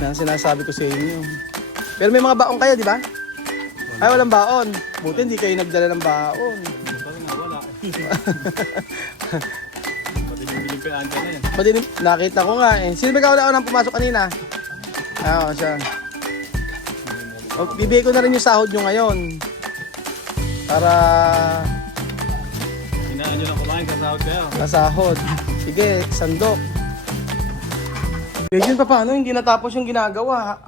Yan sinasabi ko sa inyo. Pero may mga baon kayo, di ba? Ay, walang baon. Buti hindi kayo nagdala ng baon. Bakit nga wala? Pati yung biling peanda na yan. Pati nakita ko nga eh. Sino ba kauna-unang pumasok kanina? Oo, siya. O, bibigay ko na rin yung sahod nyo ngayon. Para Hinaan nyo lang kumain, sasahod kayo. kasahod. Sige, sandok. Yun pa, paano hindi natapos yung ginagawa?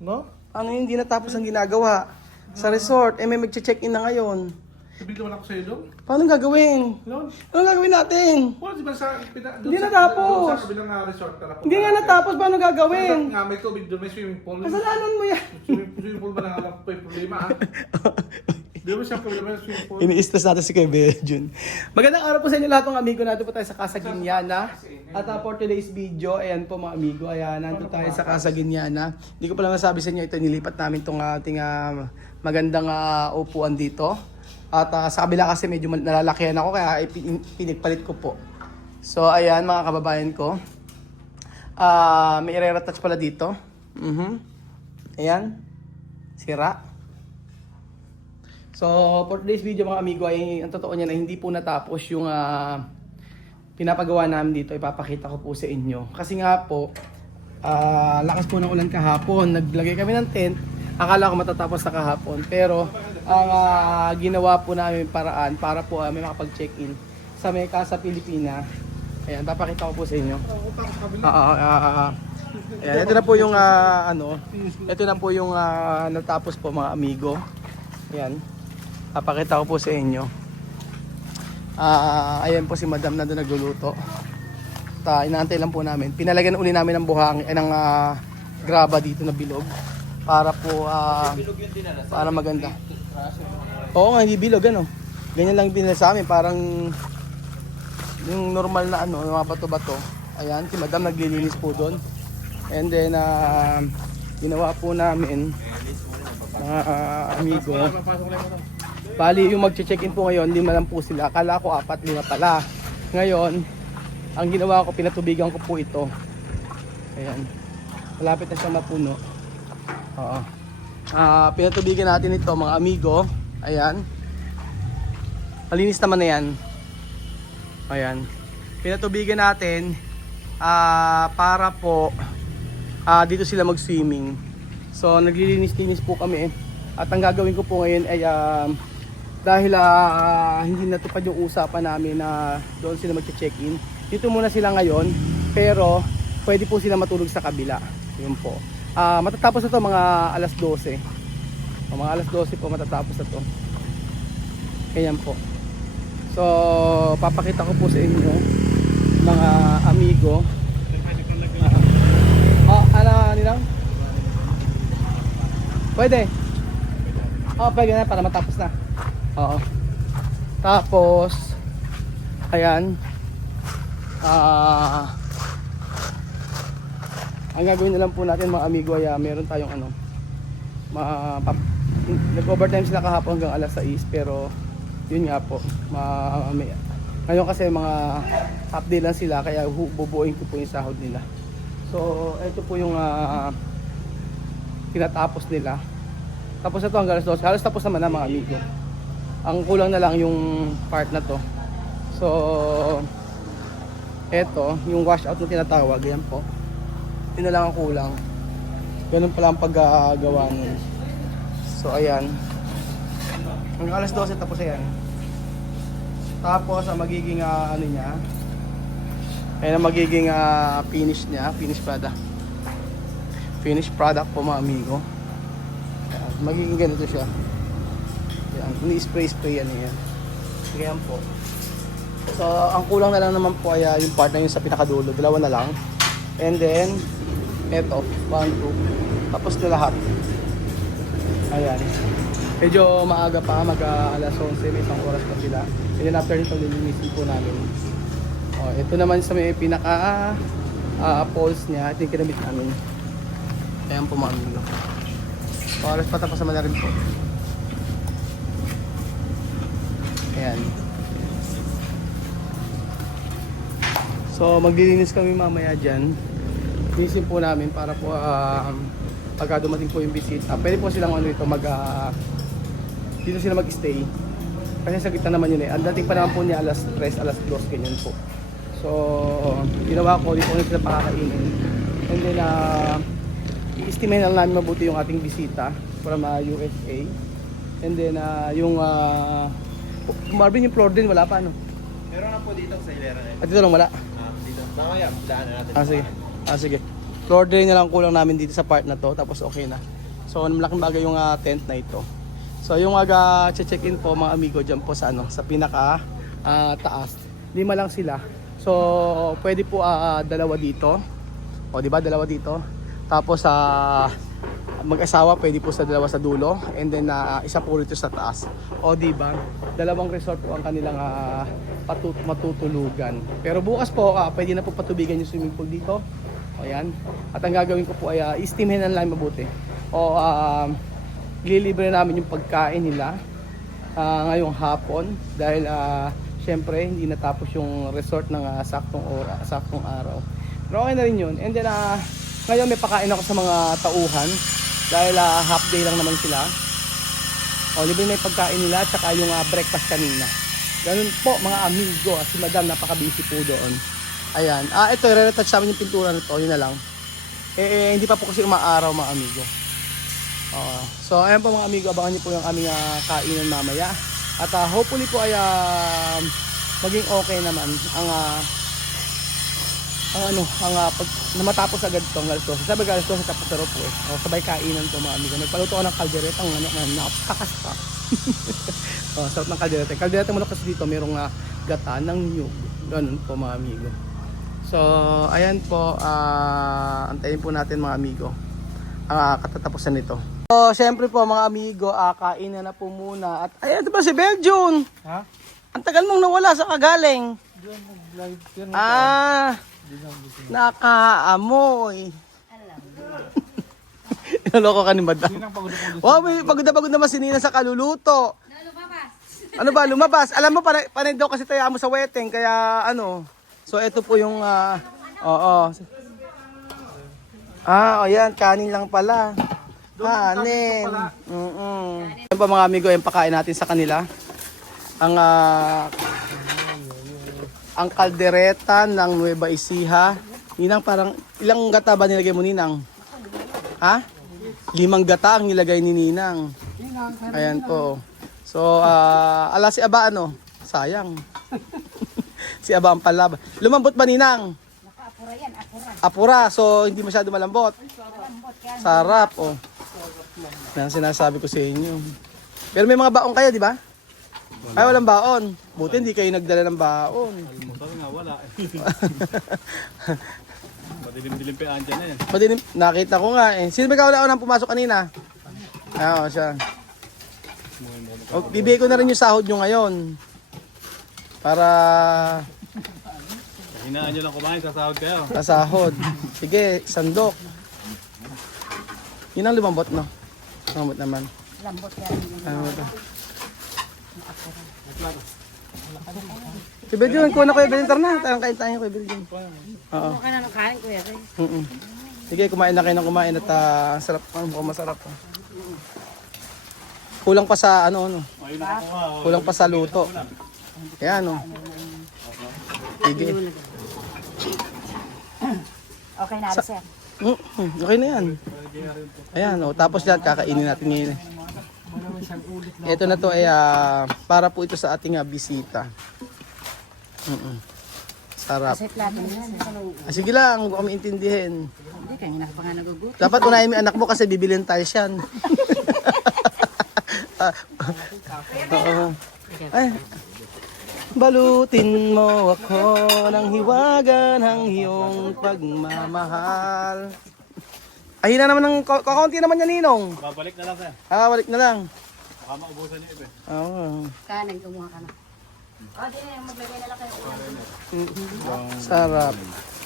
No? Paano yung hindi natapos ang ginagawa? Sa resort, eh may mag-check-in na ngayon. Bigla wala ko sa'yo doon? Paano gagawin? Noon? Ano gagawin natin? Wala, di ba sa... Hindi natapos. Doon sa kabilang resort ka na po. Hindi nga natapos, paano gagawin? Nga, may tubig doon, may swimming pool. Kasalanan mo yan. Swimming pool ba na alam ko yung problema, ha? Di ba siya problema yung swimming pool? Ini-stress natin si Kuya Jun. Magandang araw po sa inyo lahat ng amigo natin po tayo sa Casa Guiana. At for today's video, ayan po mga amigo, ayan, nandito tayo sa Casa Guiana. Hindi ko pala masabi sa inyo, ito nilipat namin itong ating magandang upuan dito. At sa kabila kasi medyo nalalakihan ako kaya pinagpalit ko po. So ayan mga kababayan ko. May i-retouch pala dito. Ayan. Sira. So for today's video mga amigo ay ang totoo niya na hindi po natapos yung pinapagawa namin dito. Ipapakita ko po sa inyo. Kasi nga po lakas po ng ulan kahapon. Naglagay kami ng tent. Akala ko matatapos na kahapon. Pero ang ginawa po namin paraan para po may makapag-check-in sa may Casa Pilipina. Ayan, papakita ko po sa inyo. Ayan, ito na po yung ito na po yung natapos po mga amigo. Ayan. Papakita ko po sa inyo. Ayan po si Madam na doon nagluluto. Inaantay lang po namin. Pinalagyan uli namin ng buhangin ng graba dito na bilog para po para maganda. Oo nga, hindi bilog ano. Ganyan lang din sa amin, parang yung normal na mga bato-bato. Ayan, si Madam naglilinis po doon. And then ginawa po namin mga amigo. Bali yung magche-check-in po ngayon, 5 lang po sila. Akala ko 4, 5 pala. Ngayon, ang ginawa ko, pinatubigan ko po ito. Ayan. Malapit na siyang mapuno. Oo. Pinatubigan natin ito mga amigo. Ayan. Malinis naman na yan. Ayan. Pinatubigan natin para po dito sila mag-swimming. So naglilinis-linis po kami. At ang gagawin ko po ngayon ay dahil hindi natupad yung usapan namin na doon sila mag-check-in. Dito muna sila ngayon, pero pwede po sila matulog sa kabila. Yun po. Matatapos na to mga alas 12. Mga alas 12 po matatapos na to. Ayan po. So, papakita ko po sa inyo mga amigo. Ano nilang? Pwede. Pwede na para matapos na. Oo. Tapos ayan. Ang gagawin na lang po natin mga amigo ay meron tayong nag-overtime sila kahapon hanggang alas 6 pero yun nga po ngayon kasi mga half day lang sila kaya bubuuin ko po yung sahod nila. So ito po yung tinatapos nila. Tapos ito hanggang alas 12. Halos tapos naman na mga amigo. Ang kulang na lang yung part na to. So eto yung washout na tinatawag. Yan po. Yun na lang ang kulang. Ganun pala ang paggagawa nun. So ayan. Hanggang alas 12 tapos ayan. Tapos ang magiging niya. Ayan ang magiging finish niya, finished product. Finished product po mga amigo. Ayan, magiging ganito siya. Ayan, ini-spray yan yan. Ayan po. So ang kulang na lang naman po ay yung part na yun sa pinakadulo, 2 na lang. And then eto, 1, 2. Tapos na lahat. Ayan. Medyo maaga pa, alas 11, may isang oras pa sila. And then after nito, lilinisin po namin. Ito naman sa may pinaka poles niya, ito yung kinamit namin. Ayan po mga amigo. So, alas patapos naman na rin po. Ayan. So, maglilinis kami mamaya dyan. Linisin po namin para po pagka dumating po yung bisita. Pwede po silang ano dito dito sila mag-stay. Kasi sa gitna naman yun eh. Ang dating pa naman po niya alas 3, alas 2, ganyan po. So, ginawa ko, dito ko sila pakakainin. And then, i-estimahin lang namin mabuti yung ating bisita from USA. And then, Marvin, yung floor din, wala pa, no? Meron na po dito sa hilera na At dito lang wala? dito. Mamaya, daanan natin. Sige. Sige. Floor drain na lang kulang namin dito sa part na to, tapos okay na. So, malaking bagay yung tent na ito. So, yung check-in po mga amigo dyan po sa pinaka taas. 5 lang sila. So, pwede po dalawa dito. O, di ba? Dalawa dito. Tapos mag-asawa pwede po sa dalawa sa dulo, and then isa po rito sa taas. O, di ba? Dalawang resort po ang kanilang matutulugan. Pero bukas po pwede na po patubigan yung swimming pool dito. Ayan. At ang gagawin ko po ay i-steamhin lang mabuti. O ililibre namin yung pagkain nila ngayong hapon dahil syempre hindi natapos yung resort ng saktong araw. Pero okay na rin yun. And then ngayon may pakain ako sa mga tauhan dahil half day lang naman sila. O libre na yung pagkain nila at saka yung breakfast kanina. Ganun po mga amigo. Si madam napaka-busy po doon. Ayan. Ito, i-retouch namin yung pintura nito. Yun na lang. Hindi pa po kasi umaaraw mga amigo. So, ayan po mga amigo. Abangan niyo po yung aming kainan mamaya. At hopefully po ay maging okay naman pag matapos agad ito ang alas 12. Sabi ka alas 12 tapos na po eh. Sabay kainan po mga amigo. Nagpaluto ko ng kaldereta. Napakasarap. Sarap ng kaldereta. Kaldereta mo na kasi dito mayroong gata ng nyug. Ganun po mga amigo. So, ayan po, antayin po natin mga amigo ang katatapusan nito. So, syempre po mga amigo, kainan na po muna. At ayan ito pa si Belgium. Ha? Ang tagal mong nawala sa kagaling. Nakaamoy. Naloko ka ni madam. Wow, pagod naman si Nina sa kaluluto. Ano ba, lumabas? Alam mo, panay daw kasi tayo mo sa wedding, kaya So, ito po yung, ayan, kanin lang pala. Kanin. Ayan pa mga amigo, yung pakain natin sa kanila. Ang kaldereta ng Nueva Ecija. Ninang, parang, ilang gata ba nilagay mo, Ninang? Ha? 5 gata ang nilagay ni Ninang. Ayan po. So, si Aba sayang. Si Aba ang palab. Lumambot ba Ninang? Naka-apura yan, Apura, so hindi masyado malambot. Sarap, Yan sinasabi ko sa inyo. Pero may mga baon kayo, di ba? Ay, walang baon. Buti hindi kayo nagdala ng baon. Sabi nga, wala. Madilim-dilim pa andyan na yan. Madilim, nakita ko nga eh. Sino ba kauna-unang pumasok kanina? Siya. Bibigay ko na rin yung sahod nyo ngayon. Para Hinaan nyo lang kumain, sasahod kayo. kasahod. Sige, sandok. Yun ang lumambot, no? Lumambot naman. lambot yan. Si Belgium, kuha na ko yung Belintar na. Kain tayo ko yung Belgium. Oo. Ano ka na nung kain, Kuya Ray? Sige, kumain na kayo ng kumain at sarap. Mukhang masarap. Kulang pa sa kulang pa sa luto. Ayan, Sige. Okay na, sir. Okay na yan. Ayan, tapos yan, kakainin natin ngayon. Ito na to ay para po ito sa ating bisita. Sarap. Kasi plato na yan. Sige lang, huwag kami intindihin. Hindi, kanina ka pa nga nagugutom. Dapat unahin mo yung anak mo kasi bibilin tayo siyan. Oo. Ay, balutin mo ako ng hiwaga ng iyong pagmamahal. Ay, na naman ng kakaunti naman yan, Ninong. Babalik na lang, sir. Balik na lang. Baka maubusan niyo, ibe. Oo. Kanin, kumuha ka na. Di na, maglagay na lang kayo ulam. Sarap.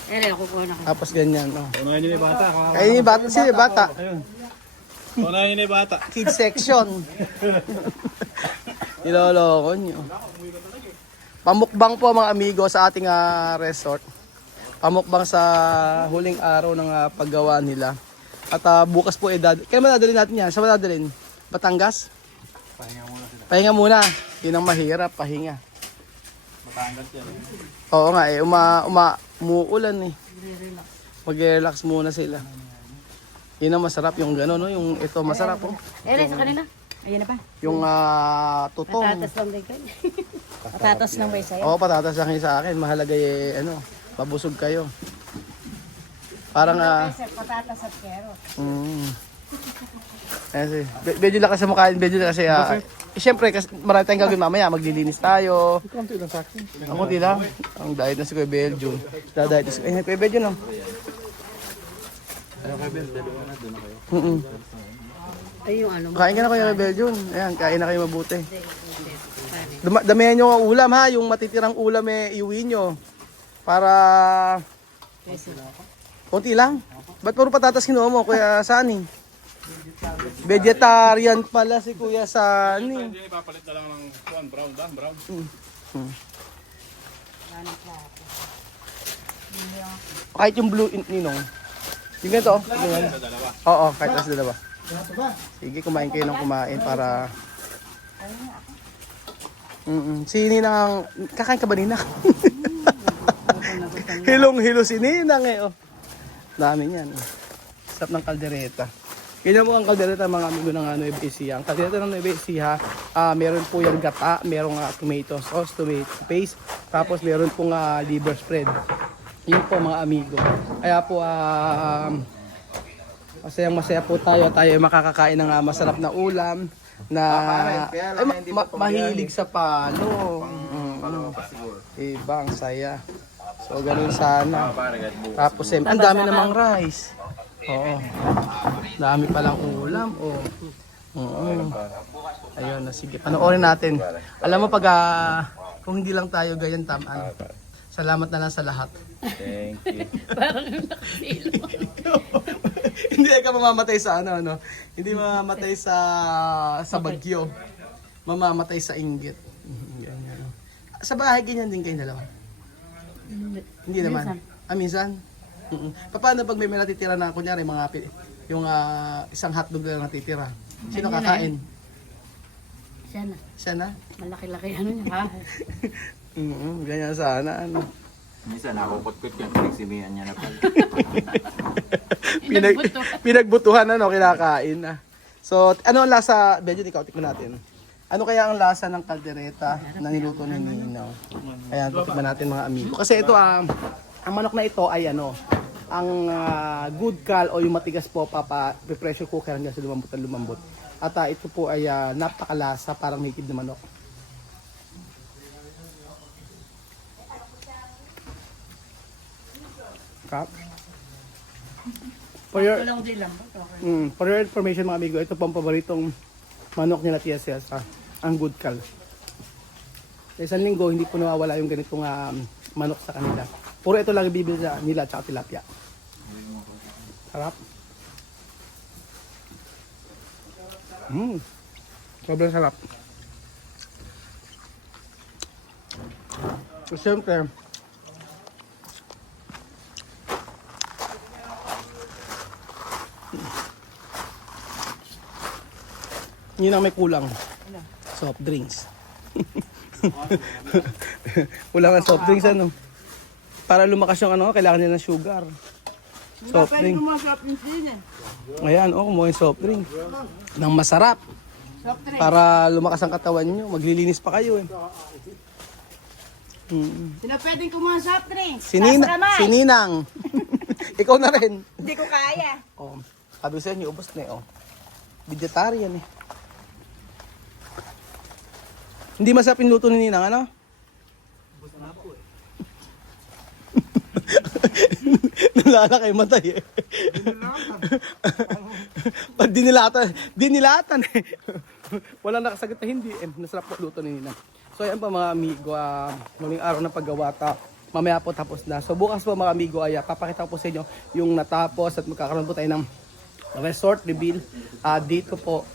Eh, kukuha na kayo. Tapos ganyan, Unahin nyo na yung bata. Kaya yung bata, sige, bata. Unahin nyo na yung bata. Kids section. Niloloko nyo. Pamukbang po mga amigo sa ating resort. pamukbang sa huling araw ng paggawa nila. At bukas po kaya madadalhin natin yan. Saan madadalhin? Batangas? Pahinga muna sila. Pahinga muna. Yun ang mahirap, pahinga. Batangas yan. Oo nga eh, umuulan eh. Mag-relax muna sila. Yun ang masarap, yung gano'n, no? Yung ito masarap po. Sa kanila. Ayan na pa. Yung tutong. Patatas lang din kayo. Patatas lang ba yung sa'yo? Oo, patatas lang kayo sa akin. Mahalaga eh, mabusog kayo. Parang Patatas at kero. Kasi, medyo lakas sa mukha, medyo kasi siyempre, kasi marami tayong gagawin mamaya, maglilinis tayo. Konti lang sa akin. Ang kunti lang. Ang diet na si Kuya Belgium. Diet na si Kuya Belgium, no? Ayaw kayo, Ben. Dalawa na, doon na kayo. Ay, yung ano. Kain ka na Kuya Belgium. Ayan, kain na kayo mabuti. Damihan nyo ang ulam ha, yung matitirang ulam iuwi nyo. Para... Kunti lang. Ba't puro patatas kinuha mo, Kuya Sani? Vegetarian pala si Kuya Sani. Hindi, ipapalit na lang ng brown. Brown. Kahit yung blue ninong. Yung ganito, yung Sa dalawa. Oo, kahit as dalawa. Sige, kumain kayo ng kumain para... Si Ninang, kakain ka ba Ninang? Hilong-hilo si Ninang eh. Oh. Dami niyan. Sarap ng kaldereta. Ganyan mo ang kaldereta mga amigo ng Nueva Ecija. Ang kaldereta ng Nueva Ecija, meron po yung gata, merong tomato sauce, tomato paste, tapos meron pong liver spread. Yun po mga amigo. Kaya po masaya po tayo ay makakakain ng masarap na ulam na mahilig sa palo. Ibang saya. So ganun sana. Tapos ang dami namang rice. Oo. Dami palang ulam. Ayun na sige. Panoorin natin. Alam mo pag kung hindi lang tayo ganyan tamaan. Salamat na lang sa lahat. Thank you. Parang nakasilo. Hindi ka mamamatay sa ano. Hindi mamamatay sa bagyo. Mamamatay sa inggit. Ganyan. Sa bahay ganyan din kayong dalawa. Hindi naman. Minsan. Paano pag may natitira na kunyari yung isang hotdog na natitira? Sino kakain? Siya na. Siya na? Malaki-laki ano niya ha? Ganyan sana. Minsan nakukot-kot yung pinagsimihan niya na pala. Pinagbutuhan kinakain na. So, ano ang lasa? Medyo ikaw, tikman natin. Ano kaya ang lasa ng kaldereta na niluto ni Nino? Ayan, tikman natin mga amigo. Kasi ito, ang manok na ito ay ang good cal o yung matigas po, pressure cooker hanggang sa lumambot. At ito po ay napakalasa, parang hikid na manok. Kap. For your information mga amigo, ito po ang paboritong manok nila Tia Cesar, ang good cal. Sa isang linggo, hindi po nawawala yung ganitong manok sa kanila. Puro ito lang ibibili nila at tilapia. Sarap. Sobrang sarap. So, siyempre, yun ang may kulang. Soft drinks. Kulang ang soft drinks Para lumakas yung kailangan nila ng sugar. Soft drink. Ayan, kumuha yung soft drink. Nang masarap. Para lumakas ang katawan nyo. Maglilinis pa kayo Sino pwedeng kumuha ng soft drinks? Si Ninang. Ikaw na rin. Hindi ko kaya. Sabi sa inyo, ubos na vegetarian Hindi masarap yung luto ni Ninang, ano? Ubos na po Nalalakay matay Pag dinilatan Walang nakasagot na hindi Nasarap po luto ni Ninang. So yan pa mga amigo, muling araw ng paggawa mamaya po tapos na. So bukas po mga amigo ay papakita ko po sa inyo yung natapos at magkakaroon po tayo ng resort reveal dito po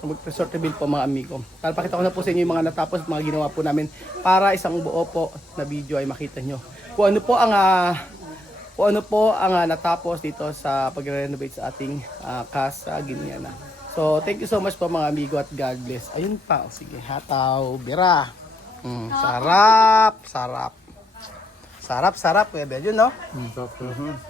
mag-resort reveal po mga amigo. Papakita ko na po sa inyo yung mga natapos at mga ginawa po namin para isang buo po na video ay makita nyo. kung ano po ang natapos dito sa pag-renovate sa ating casa, ganyan na. So, thank you so much po mga amigo at God bless. Ayun pa, o sige, hataw, bira. Sarap, sarap. Sarap, sarap, Kuya Bel, yun, no? Sarap.